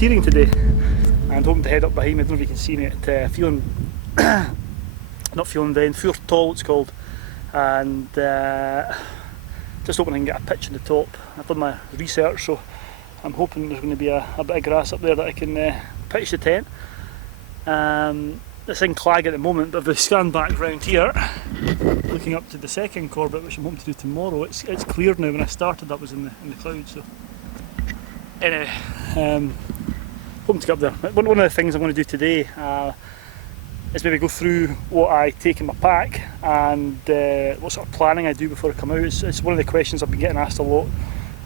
volunteering today and hoping to head up behind me. I don't know if you can see me at not feeling then, Fur Tall it's called, and just hoping I can get a pitch on the top. I've done my research, so I'm hoping there's going to be a bit of grass up there that I can pitch the tent. It's in Clag at the moment, but if we scan back round here, looking up to the second Corbett, which I'm hoping to do tomorrow, it's cleared now. When I started that was in the clouds. So anyway, hoping to get up there. One of the things I'm going to do today is maybe go through what I take in my pack and what sort of planning I do before I come out. It's one of the questions I've been getting asked a lot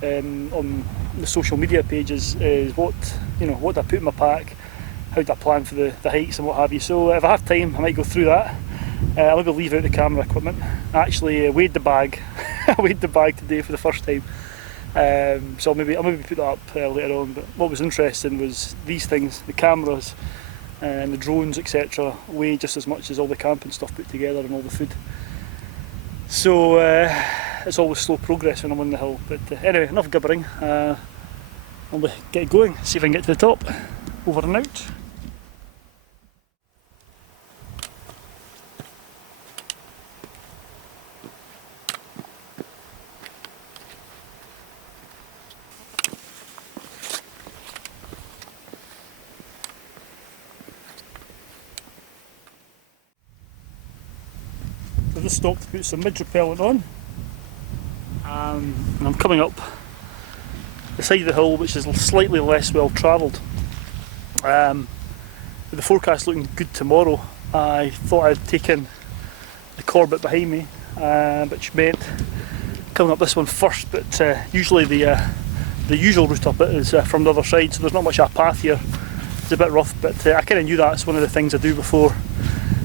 on the social media pages, is what do I put in my pack, how do I plan for the hikes and what have you. So if I have time I might go through that. I'll maybe leave out the camera equipment. I actually weighed the bag. I weighed the bag today for the first time. So I'll maybe put that up later on. But what was interesting was these things, the cameras and the drones etc. weigh just as much as all the camping stuff put together and all the food. So it's always slow progress when I'm on the hill. But anyway, enough gibbering. I'll get going, see if I can get to the top. Over and out. I've just stopped to put some mid repellent on, and I'm coming up the side of the hill, which is slightly less well travelled. With the forecast looking good tomorrow, I thought I'd taken the Corbett behind me, which meant coming up this one first, but usually the usual route up it is from the other side, so there's not much of a path here. It's a bit rough, but I kind of knew that's one of the things I do before.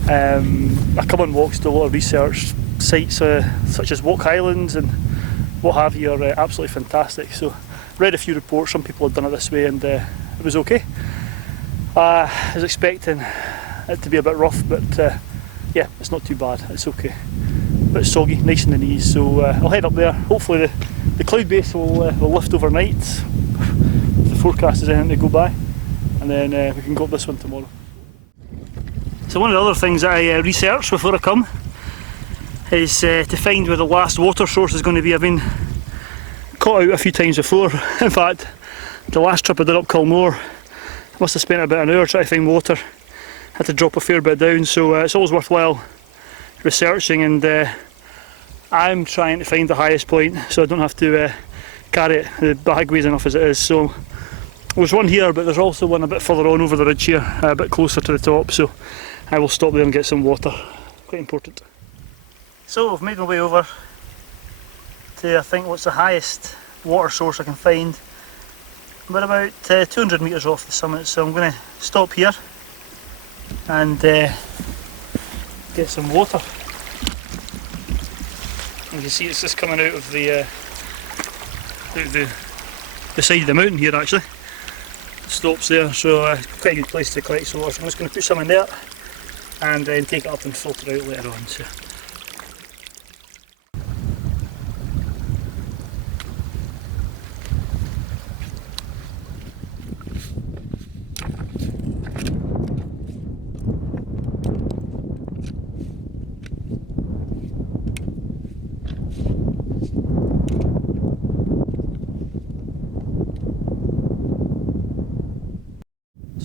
I come on walks, do a lot of research. Sites such as NW Highlands and what have you are absolutely fantastic. So read a few reports, some people had done it this way and it was okay. I was expecting it to be a bit rough, but yeah, it's not too bad, it's okay. A bit soggy, nice in the knees, so I'll head up there. Hopefully the cloud base will lift overnight, if the forecast is anything to go by, and then we can go up this one tomorrow. So one of the other things that I researched before I come is to find where the last water source is going to be. I've been caught out a few times before. In fact, the last trip I did up Culmore, I must have spent about an hour trying to find water. Had to drop a fair bit down, so it's always worthwhile researching, and I'm trying to find the highest point so I don't have to carry it. The bag weighs enough as it is. So there's one here, but there's also one a bit further on over the ridge here, a bit closer to the top, so I will stop there and get some water. Quite important. So I've made my way over to, I think, what's the highest water source I can find. We're about 200 metres off the summit, so I'm going to stop here and get some water. You can see it's just coming out of the side of the mountain here actually. It stops there, so quite a good place to collect some water. So I'm just going to put some in there and then take it up and filter it out later on. So.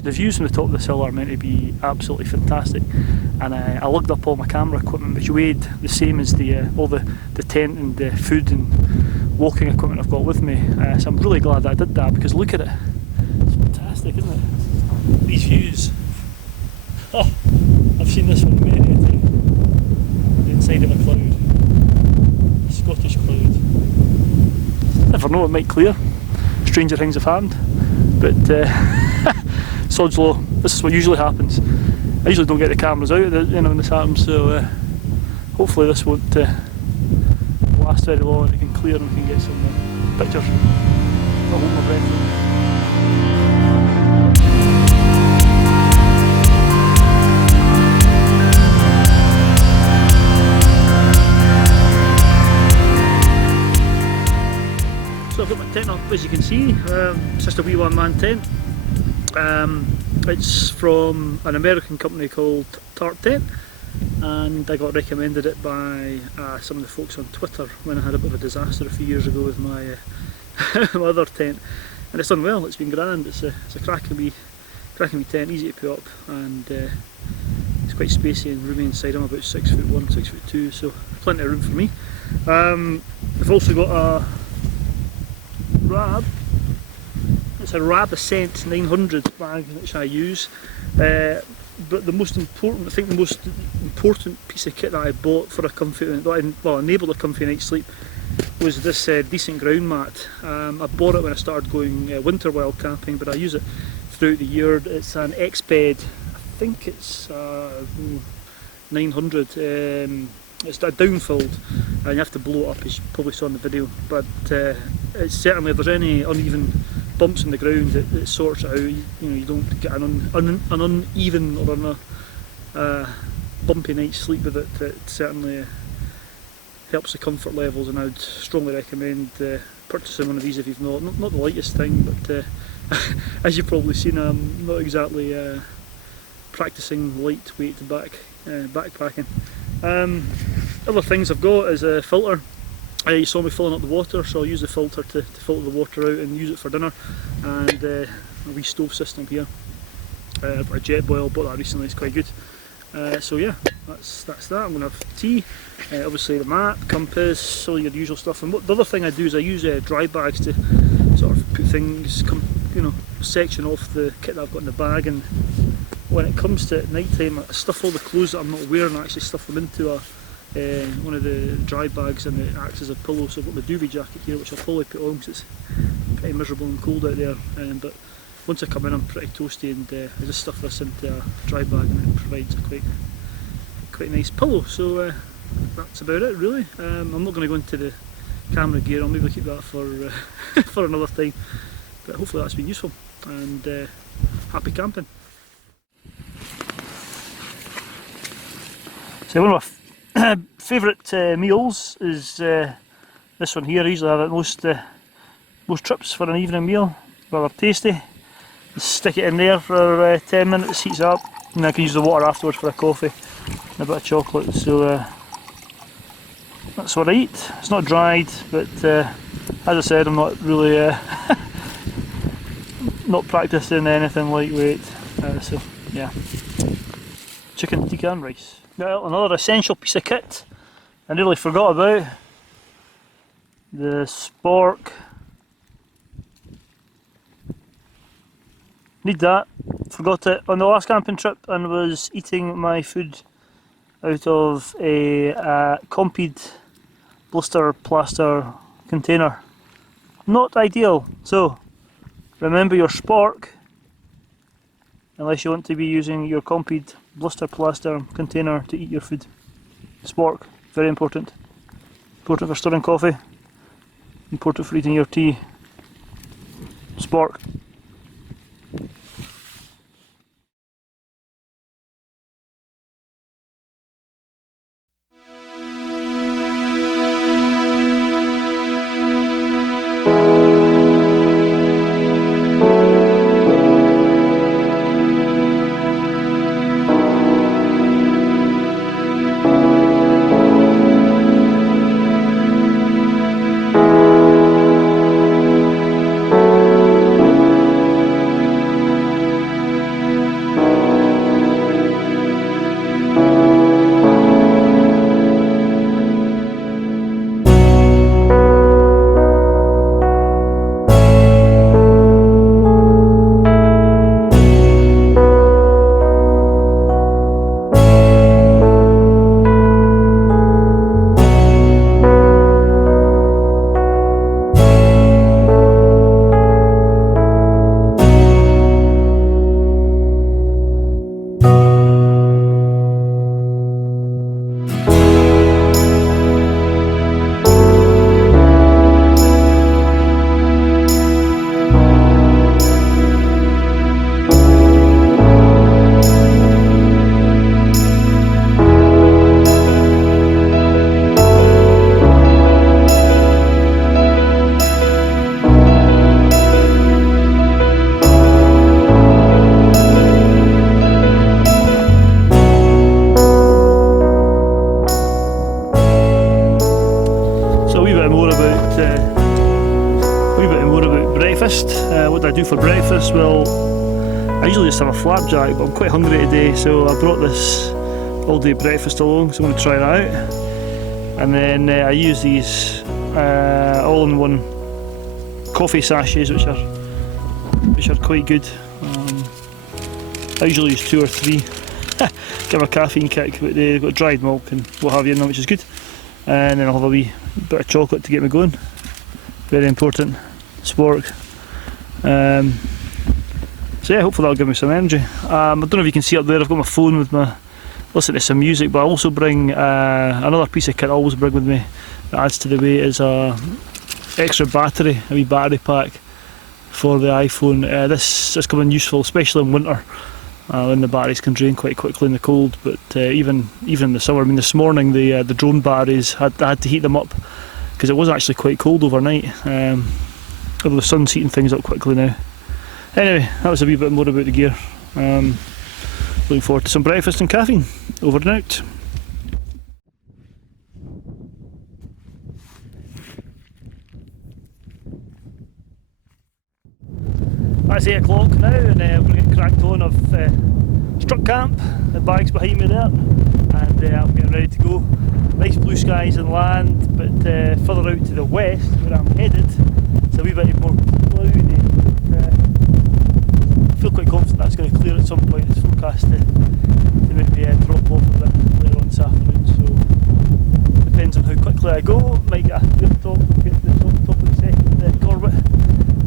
The views from the top of this hill are meant to be absolutely fantastic, and I lugged up all my camera equipment, which weighed the same as all the tent and the food and walking equipment I've got with me. So I'm really glad that I did that, because look at it, it's fantastic, isn't it? These views. Oh, I've seen this one many a time. The inside of a cloud, a Scottish cloud. Never know, it might clear. Stranger things have happened, but. Sod's law, this is what usually happens. I usually don't get the cameras out when this happens, so hopefully this won't last very long and it can clear and we can get some pictures. I'll hold my breath. So I've got my tent up, as you can see. It's just a wee one-man tent. It's from an American company called Tart Tent, and I got recommended it by some of the folks on Twitter when I had a bit of a disaster a few years ago with my, my other tent, and it's done well. It's been grand. It's a cracking wee tent, easy to put up, and it's quite spacey and roomy inside. I'm about 6'1", 6'2", so plenty of room for me. I've also got a Rab. It's a Rab Ascent 900 bag which I use, but the most important, I think the most important piece of kit that I bought for a comfy, enabled a comfy night's sleep, was this decent ground mat. I bought it when I started going winter wild camping, but I use it throughout the year. It's an X-Bed, I think it's 900. It's a downfilled, and you have to blow it up, as you probably saw in the video, but it's certainly, if there's any uneven bumps in the ground, it sorts it out. You don't get an uneven or a bumpy night's sleep with it. It certainly helps the comfort levels, and I would strongly recommend purchasing one of these if you've not the lightest thing, but as you've probably seen, I'm not exactly practicing lightweight backpacking. Other things I've got is a filter. You saw me filling up the water, so I'll use the filter to filter the water out and use it for dinner, and a wee stove system here. I've got a jet boil, bought that recently, it's quite good. So yeah, that's that. I'm going to have tea, obviously the map, compass, all your usual stuff. And the other thing I do is I use dry bags to sort of put things, section off the kit that I've got in the bag, and when it comes to night time, I stuff all the clothes that I'm not wearing, I actually stuff them into one of the dry bags, and it acts as a pillow. So I've got my duvet jacket here, which I'll probably put on because it's pretty miserable and cold out there, but once I come in I'm pretty toasty, and I just stuff this into a dry bag, and it provides a quite nice pillow. So that's about it really. I'm not going to go into the camera gear, I'll maybe keep that for for another time, but hopefully that's been useful, and happy camping. So one of my favourite meals is this one here. I usually have it most trips for an evening meal. Rather tasty. Just stick it in there for 10 minutes, heats up, and I can use the water afterwards for a coffee and a bit of chocolate. So that's what I eat. It's not dried, but as I said, I'm not really not practising anything lightweight. So yeah, chicken tikka and rice. Now, another essential piece of kit I nearly forgot about, the spork. Need that, forgot it on the last camping trip, and was eating my food out of a Compede blister plaster container. Not ideal, so remember your spork, unless you want to be using your Compede blister plaster container to eat your food. Spork, very important. Important for stirring coffee, important for eating your tea. Spork. what do I do for breakfast? Well, I usually just have a flapjack, but I'm quite hungry today, so I brought this all day breakfast along, so I'm going to try that out. And then I use these all-in-one coffee sachets, which are quite good. I usually use 2 or 3. Give a caffeine kick, but they've got dried milk and what have you in them, which is good. And then I'll have a wee bit of chocolate to get me going. Very important. Spork. So yeah, hopefully that'll give me some energy. I don't know if you can see up there, I've got my phone with my listen to some music, but I also bring another piece of kit I always bring with me that adds to the weight is a extra battery, a wee battery pack for the iPhone. This is coming useful, especially in winter, when the batteries can drain quite quickly in the cold. But even in the summer, I mean, this morning the drone batteries I had to heat them up because it was actually quite cold overnight. Although the sun's heating things up quickly now. Anyway, that was a wee bit more about the gear. Looking forward to some breakfast and caffeine. Over and out. It's 8 o'clock now, and we're going to get cracked on. I've struck camp, the bag's behind me there, and I'm getting ready to go. Nice blue skies and land, but further out to the west, where I'm headed, it's a wee bit more cloudy. I feel quite confident that's going to clear at some point. It's forecast to maybe drop off a bit later on this afternoon, so depends on how quickly I go. Might get to the top of the second Corbett.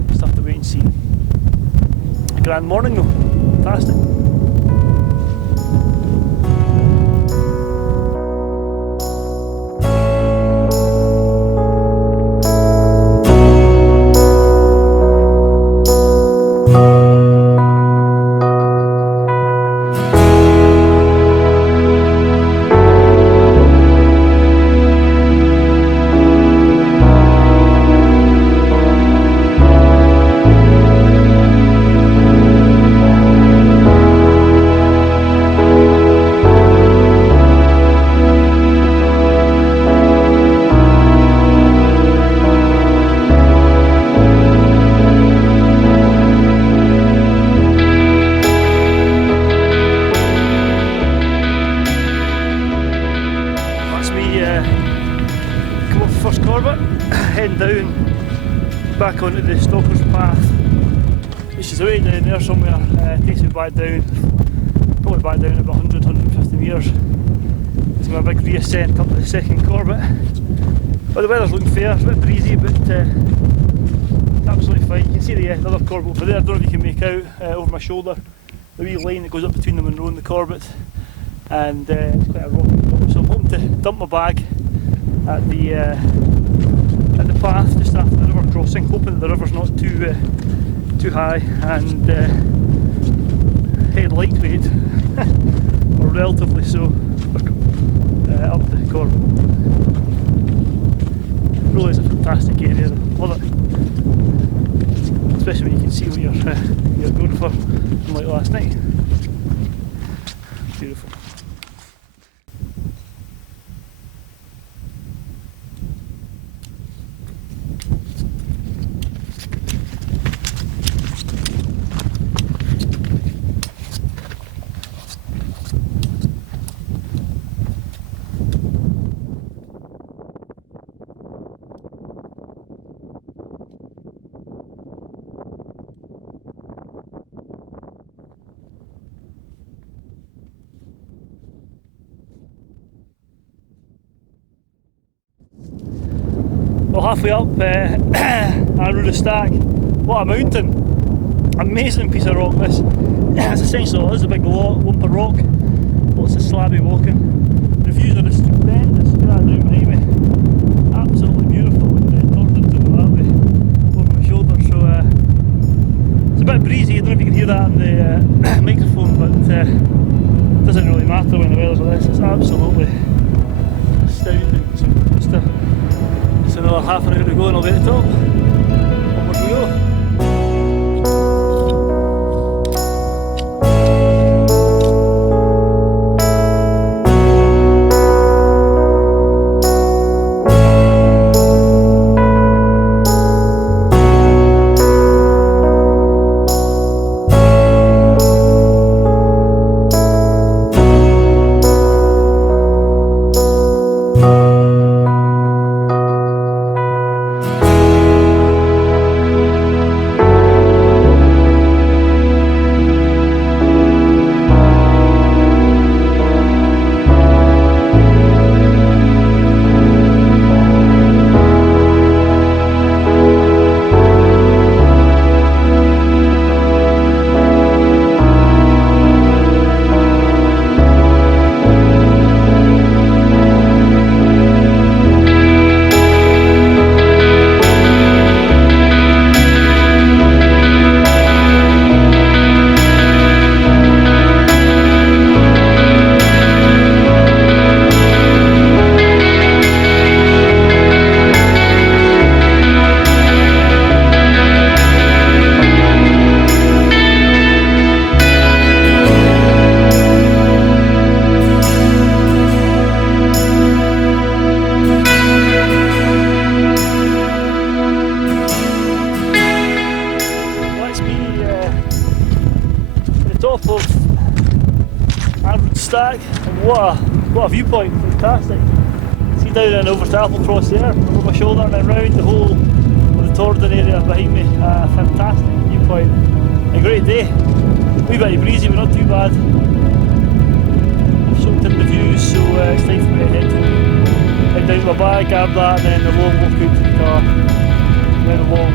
Just have to wait and see. A grand morning though, fantastic. Come up the first Corbett, heading down back onto the Stalker's Path, which is away down there somewhere. Takes me back down, probably back down about 100-150 metres. It's my big reascent up to the second Corbett. But the weather's looking fair, it's a bit breezy, but absolutely fine. You can see the other Corbett over there. I don't know if you can make out over my shoulder the wee line that goes up between the Munro and the Corbett, and it's quite a rocky top. So I'm hoping to dump my bag at the path just after the river crossing, hoping that the river's not too high, and head lightweight or relatively so up the Corbett. It really is a fantastic area, love it, especially when you can see what you're going for, unlike last night. Beautiful. Well, halfway up Arruda Stack, what a mountain! Amazing piece of rock this. It's essentially all, this is a big lump of rock, lots of slabby walking. The views are just stupendous, look at that down behind me. Absolutely beautiful, and turned into the valley over my shoulder, so it's a bit breezy. I don't know if you can hear that on the microphone, but it doesn't really matter when the weather's like this. It's absolutely astounding. So just another half an hour to go and I'll be at the top. Onwards we go. stack. What a viewpoint, fantastic. See down and over to Applecross there, over my shoulder and then round the whole of the Tordon area behind me. Fantastic viewpoint. A great day. A wee bit breezy but not too bad. I've soaked in the views, so it's time for me to head down to my bag, grab that, and then the long walk out to the car. And then a long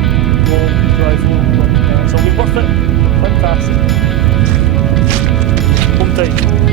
drive home. But it's all been worth it. Fantastic. Home time.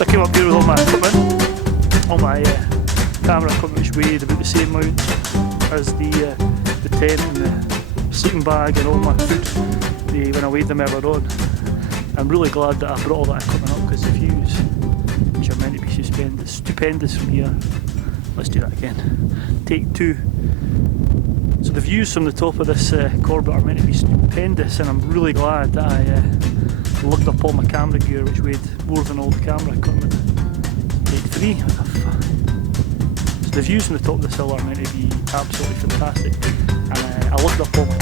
I came up here with all my equipment, all my camera equipment, which weighed about the same amount as the tent and the sleeping bag and all my food when I weighed them earlier on. I'm really glad that I brought all that equipment up because the views, which are meant to be stupendous from here. Let's do that again. Take two. So the views from the top of this Corbett are meant to be stupendous, and I'm really glad that I lugged up all my camera gear, which weighed more than all the camera equipment. Take three. What the fuck? So the views from the top of this hill are meant to be absolutely fantastic, and I lugged up all my